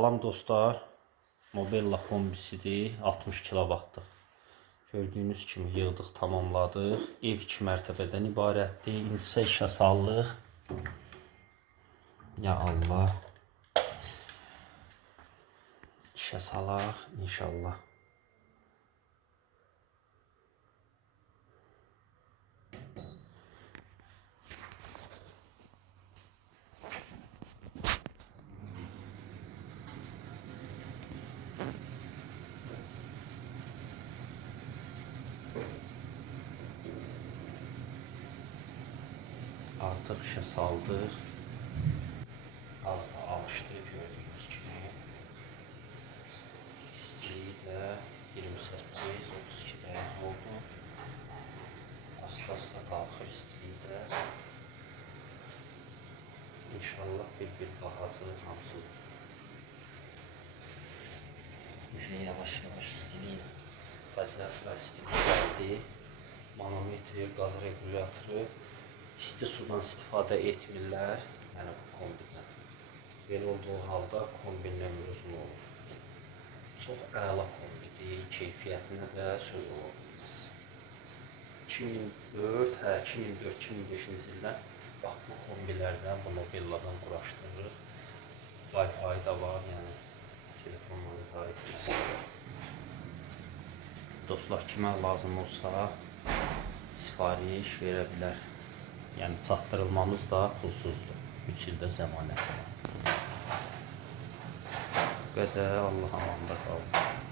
Salam dostlar, Mobella kombisidir, 60 kW'dır. Gördüyünüz kimi yığdıq, tamamladıq. Ev 2 mərtəbədən ibarətdir. İndi isə işə sallıq. Ya Allah. İşə salaq inşallah. Artıq işə saldıq. Az da alışdı gördüyünüz kimi. İstiliyi də 28-32 dərəcə oldu. Asta qalxır istiliyi də. İnşallah bir baxacaq hamısını. Yavaş istiliyi. Radiatorlar istiliyi. Manometri, qaz regulatoru. İsti sudan istifadə etmirlər. Yəni bu kombindən. Belə olduğu halda kombinlə uzun olur. Çox əla kombidir, keyfiyyətinə də söz ola bilməz. 2004-2005-ci ildən bax bu kombilərdən, bu Mobelladan quraşdırırıq. Wi-Fi da var, yəni telefonla idarə etməsi. Dostlar, kimə lazım olsa sifariş verə bilər. Yəni çatdırılmamız da pulsuzdur. 3 ildə zəmanət var. Bu qədər, Allah amanda qalın.